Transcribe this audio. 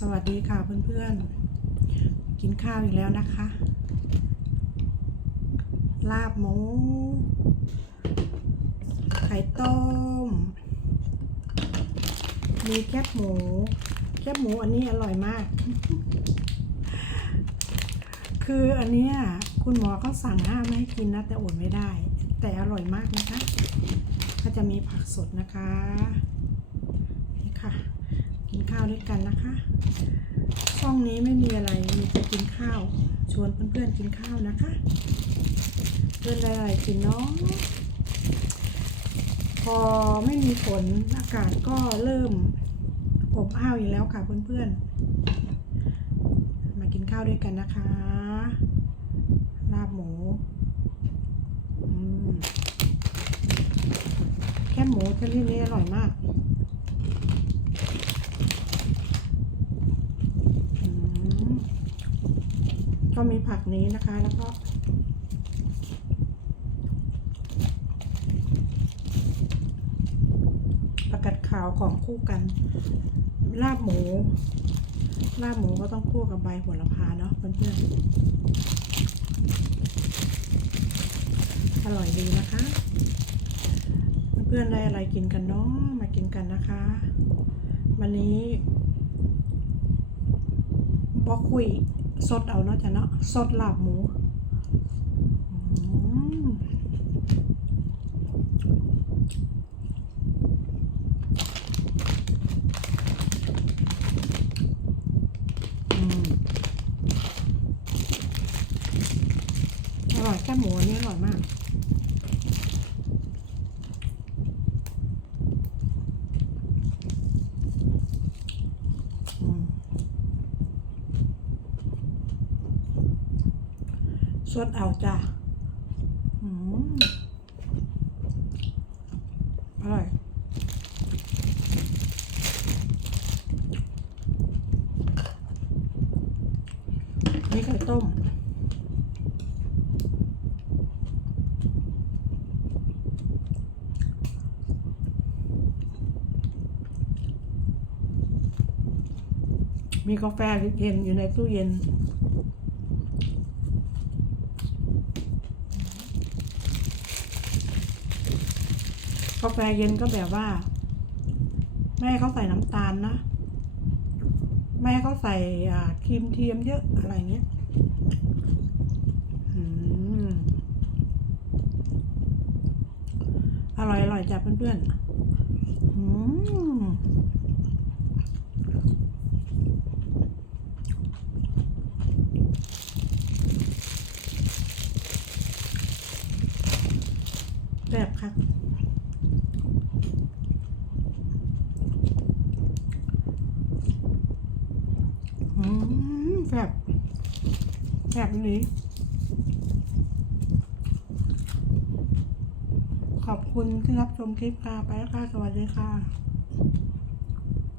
สวัสดีค่ะเพื่อนๆ กินข้าวอีกแล้วนะคะ ลาบหมู ไข่ต้ม มีแคบหมู แคบหมูอันนี้อร่อยมาก คืออันเนี้ยคุณหมอก็สั่งห้ามไม่ให้กินนะ แต่อดไม่ได้ แต่อร่อยมากนะคะ ก็จะมีผักสดนะคะ นี่ค่ะ กินข้าวด้วยกันนะคะ ช่องนี้ไม่มีอะไร มีแต่กินข้าว ชวนเพื่อนๆกินข้าวนะคะ เพื่อนอะไรกินเนาะพอไม่มีฝนอากาศก็เริ่มอบอ้าวอีกแล้วค่ะเพื่อนๆ มากินข้าวด้วยกันนะคะ ลาบหมูมแค่หมูชนิดนี้อร่อยมาก อืม ก็มีผักนี้นะคะ แล้วก็ ประกัดขาวของคู่กัน ลาบหมู ลาบหมูก็ต้องคู่กับใบโหระพาเนาะเพื่อนๆ อร่อยดีนะคะ เพื่อนๆได้อะไรกินกันเนาะ มากินกันนะคะ วันนี้บอกคุย สดเอาเนาะจ้ะเนาะสดลาบหมูอร่อยแค่หมูนี่อร่อยมาก อืม สดเอาจ้ะอืมอร่อยนี่ไข่ต้มมีกาแฟเย็นอยู่ในตู้เย็น กาแฟเย็นก็แบบว่า ไม่ให้เขาใส่น้ำตาลนะ ไม่ให้เขาใส่อ่าครีมเทียมเยอะอะไรเงี้ยอร่อยอร่อยจ้ะเพื่อนๆอืมแบบครับอืม แบบแบบนี้ ขอบคุณที่รับชมคลิปค่ะ ไปแล้วค่ะ สวัสดีค่ะ